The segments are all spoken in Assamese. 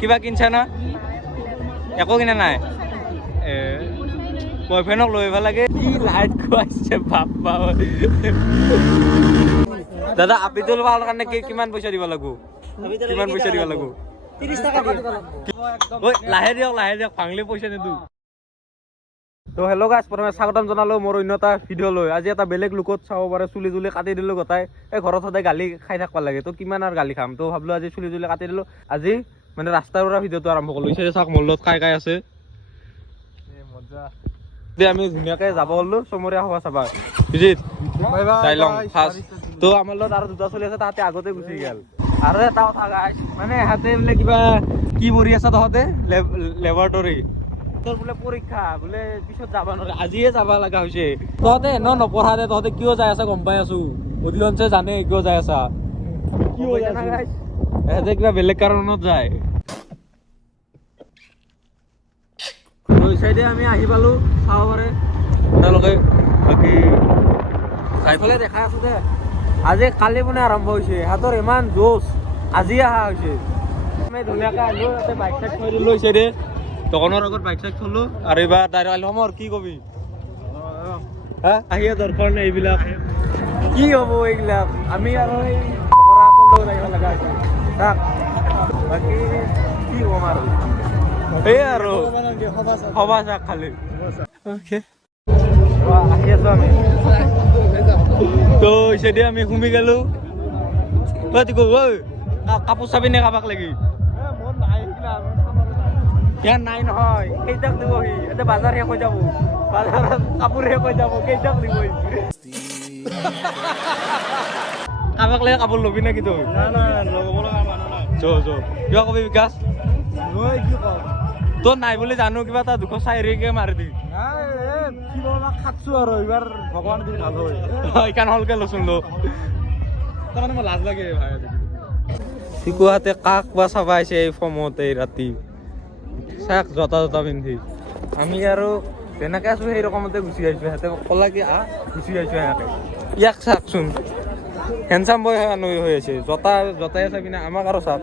কিবা কিনছা না একো কিনা নাই বয়ফ্ৰেণ্ডক লৈ আহিব লাগে কি লাইট খুৱাইছে বাপ্পা দাদা আপিটোল পাৱাৰ কাৰণে কিমান পইচা দিব লাগিব কিমান পইচা দিব লাগিব 30 টাকা দিব লাগিব লাহে দিয়ক ভাঙলে পইচা নিদো তো হেল্ল' গাইজ প্ৰথমে স্বাগতম জনালো মোৰ অন্য এটা ভিডিঅ' লৈ আজি এটা বেলেগ লুকত চাব পাৰে চুলি তুলি কাটি দিলোঁ গোটাই এই ঘৰত সদায় গালি খাই থাকিব লাগে তো কিমান আৰু গালি খাম তো ভাবিলোঁ আজি চুলি তুলি কাটি দিলোঁ আজি মানে ৰাস্তাৰ পৰা ভিডিঅ'টো আৰম্ভ কৰিলোঁ ইছে চাওক মোৰ লগত কাই আছে আমি ধুনীয়াকে যাব হ'লো চমৰীয়া সভা চাবা বিজিত চাই লওঁ ফাৰ্ষ্ট তো আমাৰ লগত আৰু দুটা চলি আছে তাহাঁতে আগতে গুচি গ'ল আৰু এটা কথা গাইজ মানে ইহঁতে বোলে কিবা কি পঢ়ি আছে তহঁতে লেবৰেটৰী তোৰ বোলে পৰীক্ষা বোলে পিছত যাব নোৱাৰে আজিয়ে যাব লগা হৈছে তহঁতে নপঢ়া দে তহঁতে কিয় যাই আছা গম পাই আছো অধিকাংশে জানে কিয় যাই আছা এহেঁতে কিবা বেলেগ কাৰণত যায় ওই চাইডে আমি আহি পালো চাব পাৰে আপোনালোকে বাকী চাইফালে দেখা আছো দে আজি কালি মানে আৰম্ভ হৈছে সিহঁতৰ ইমান জোচ আজি অহা হৈছে আমি ধুনীয়াকৈ আহিলোঁ তাতে বাইক চাইক থৈ দিলোঁ চাইডে দোকানৰ আগত বাইক চাইক থলো আৰু এইবাৰ ডাইৰেক্ট আহিলোঁ মোৰ কি কবি হা আহিয়ে দৰকাৰ নাই এইবিলাক কি হ'ব এইবিলাক আমি আৰু এই লৈ আহিব লগা হৈছে তাক বাকী কি ক'ম আৰু এই আৰু সভা চাক খালি আহি আছো আমি তো সেদি আমি ঘুমি গেলো কাপোৰ চাবি নে কাবাক লাগি ইয়াৰ নাই নহয় কেইটাক দিবহি এতিয়া বাজাৰ শেষ হৈ যাব বাজাৰত কাপোৰ শেষ হৈ যাব কেইটাক দিবহি কাবাক লাগে কাপোৰ ল'বি নেকি তই কিবা কবি বিকাশ তোৰ নাই বুলি জানো কিবা এটা 240কে মাৰি দি খাটছো আৰু এইবাৰ ভগৱান দিন ভাল হয় সেইকাৰণে হলকে লৈছোন লো তাৰমানে মোৰ লাজ লাগে ভাই চিকুহাতে কাক বা চাবা আহিছে এই ফৰ্মতে ৰাতি চাক জোতা পিন্ধি আমি আৰু যেনেকৈ আছো সেই ৰকমতে গুচি আহিছো সিহঁতে ক'লা কি গুচি আহিছো সেনেকৈ ইয়াক চাকচোন হেণ্ডচাম বয় হৈ আছে জোতাই চাবি না আমাক আৰু চাক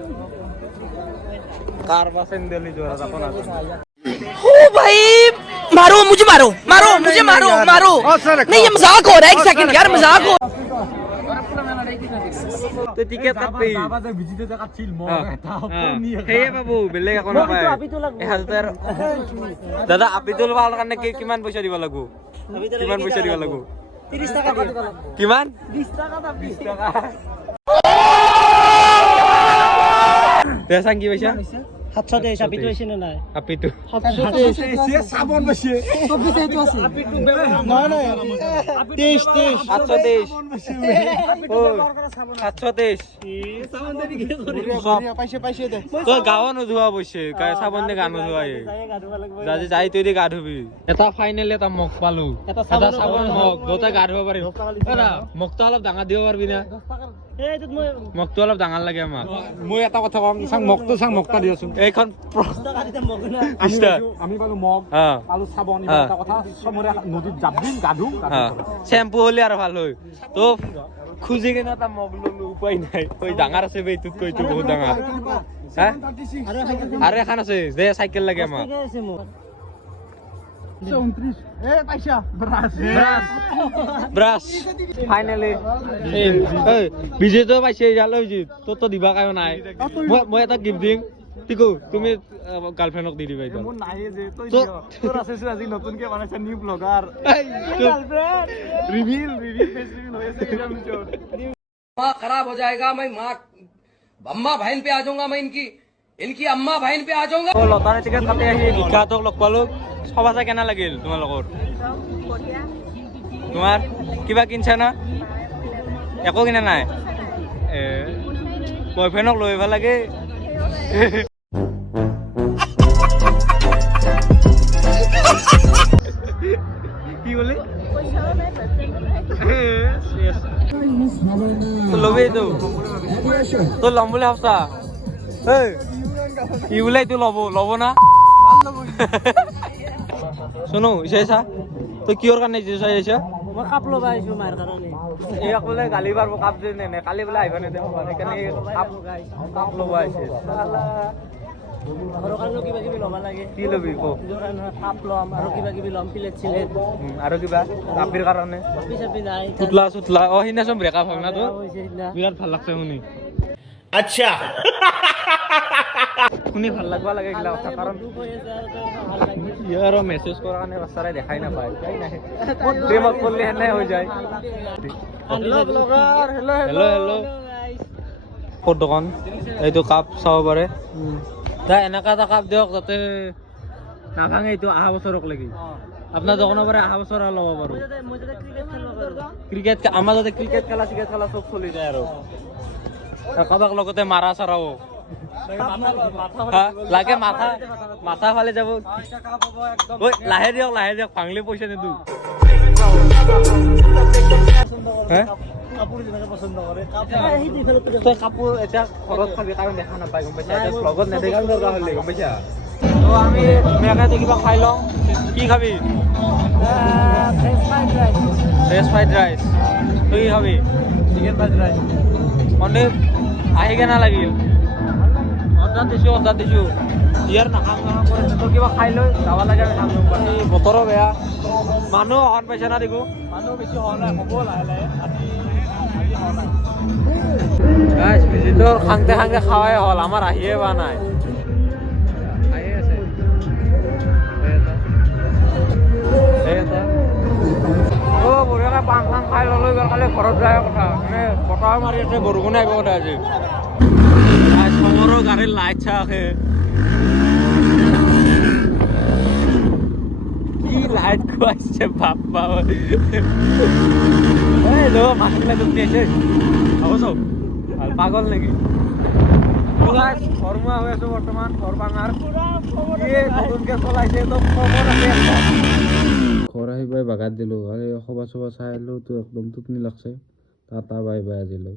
कार बा सेंडल जोरा जातो ना ओ भाई मारो मुझे मारो नहीं ये मजाक हो रहा है एक सेकंड यार मजाक हो तो टिकट काट पे बाबा जे ভিজিতে যে কাটছিল ম এটা নি হে বাবু বেলেগ এখন পায় 1000 দাদা আপিতুল পাৱাৰ কাৰণে কিমান পইচা দিব লাগিব কিমান পইচা দিব লাগিব 30 টাকা দিব লাগিব কিমান 20 টাকা দা 20 টাকা দেখাং কি পইচা 723 আপিটো আছে না নাই আপিটো 723 সাবন বসে তো কিছু তো আছে আপিটো না না 23 723 সাবন দেৰি কি কৰি পাইছে দে তই গাও নোধোৱা বসে সাবন দে গানো ধোৱাই যাজি যাই তই গা ধুবি এটা ফাইনেল এটা মগ পালো এটা সাবন মগ দুটা গা ধুব পাৰি এৰা মগটো অলপ ডাঙৰ দিব পাৰবি না মগটো অলপ ডাঙৰ লাগে আমাক মই এটা কথা কম চাং মগটা দিয়াচোন এইখন আমি পালো মগ পালো চাবন এটা কথা সমৰে নদীত জাপ দিম গাধু শ্যাম্পু হলে আৰু ভাল হয় তো খুজি কিনে এটা মগ ললো উপায় নাই তই ডাঙৰ আছে বেইটোত কৈতো বহুত ডাঙৰ হা আৰু এখন আছে যে চাইকেল লাগে আমাক 29 এ পাইছা ব্রাশ ফাইনালি এই বিজয় তো পাইছে জালো বিজয় তো দিবা কায় নাই মই এটা গিফট দিম টিকু তুমি গার্লফ্রেন্ডক দি দিবা এটা মোৰ নাই যে তই তোৰ আছে আজি নতুনকে বনাইছা new blogger girlfriend reveal face reveal হৈ আছে এটা মিছৰ माँ खराब हो जाएगा मैं माँ अम्मा बहन पे आ जाऊंगा मैं इनकी अम्मा बहन पे आ जाऊंगा তো লতানে টিকেট কাটি আহি বিখ্যাতক লগ পালো সভা চাই কেনা লাগিল তোমালোকৰ তোমাৰ কিবা কিনছা না একো কিনা নাই বয়ফ্ৰেণ্ডক লৈ আহিব লাগে কি বলি লবি তো ল'ম বুলি ভাবছা ই বোলে এইটো ল'ব না শুনো ইচাইছা তই কিহৰ কাৰণে চাই আহিছা মই কাপ লবা আইছো মাৰ কাৰণে এই বোলে গালি পাৰব কাপ যে নে কালি বোলে আহিব নে সেইকাৰণে কাপ ল'ব আহিছে কি ল'বি ক আৰু কিবা কাপিৰ কাৰণে পুতলা চুতলা সিদিনাচোন ব্ৰেকআপ হ'ল না তোৰ বিৰাট ভাল লাগছে শুনি আচ্ছা শুনি ভাল লাগবা লাগে এইগিলা কথা কাৰণ আৰু মেছেজ কৰাৰ কাৰণে ৰাস্তাৰে দেখাই নাপায় প্ৰেমত পড়লে হেনে হৈ যায় হেল্ল' হেল্ল' ক'ত দোকান এইটো কাপ চাব পাৰে দা এনেকা এটা কাপ দিয়ক যাতে নাভাঙে এইটো অহা বছৰক লাগি আপোনাৰ দোকানৰ পৰা অহা বছৰ ল'ব পাৰোঁ ক্ৰিকেট আমাৰ যাতে ক্ৰিকেট খেলা চব চলি যায় আৰু কাৰোবাক লগতে মাৰা চাৰাও লাগে মাথা ফালে যাব লাহে দিয়ক ভাঙলি পইচা নিদো তই কাপোৰ এতিয়া ঘৰত খাবি কাৰণ দেখা নাপায় গম পাইছা লগত নেদেখা দৰকাৰ হ'লে গম পাইছা তো আমি ধুনীয়াকৈ কিবা খাই লওঁ কি খাবি ভেজ ফ্ৰাইড ৰাইচ তই কি খাবি চিকেন ফ্ৰাইড ৰাইচ সন্দীপ আহি কেনে লাগিল অৰ্ডাৰ দিছোঁ ইয়াৰ নাখাম কৰি তোৰ কিবা খাই লৈ যাব লাগে আমি খাম বাকী বতৰো বেয়া মানুহ অহন পাইছে না দেখো মানুহ বেছি হোৱা নাই হ'ব লাহে লাহে ভিজিটৰ খাংতে খাৱাই হ'ল আমাৰ আহিয়ে পোৱা নাই আহি আছে বঢ়িয়াকৈ পান চান খাই ল'লো এইবাৰ কালি ঘৰত যায় কথা মানে বতাহ মাৰি আছে বৰষুণে আহিব কথা আজি চবৰো গাড়ীৰ লাইট চাহে কি লাইট খুৱাইছে বাপ্পা এই লো মানুহবিলাক দুখি আছে হ'ব চব ভাল পাগল নেকি ঘৰমুৱা হৈ আছো বৰ্তমান ঘৰ ভাঙাৰ নতুনকৈ চলাইছে তো খবৰ আছে ঘৰ আহি পাই বাগাত দিলোঁ সভা চাই আহিলোঁ তো একদম টোপনি লাগছে টাটা বাই বাই আজিলৈ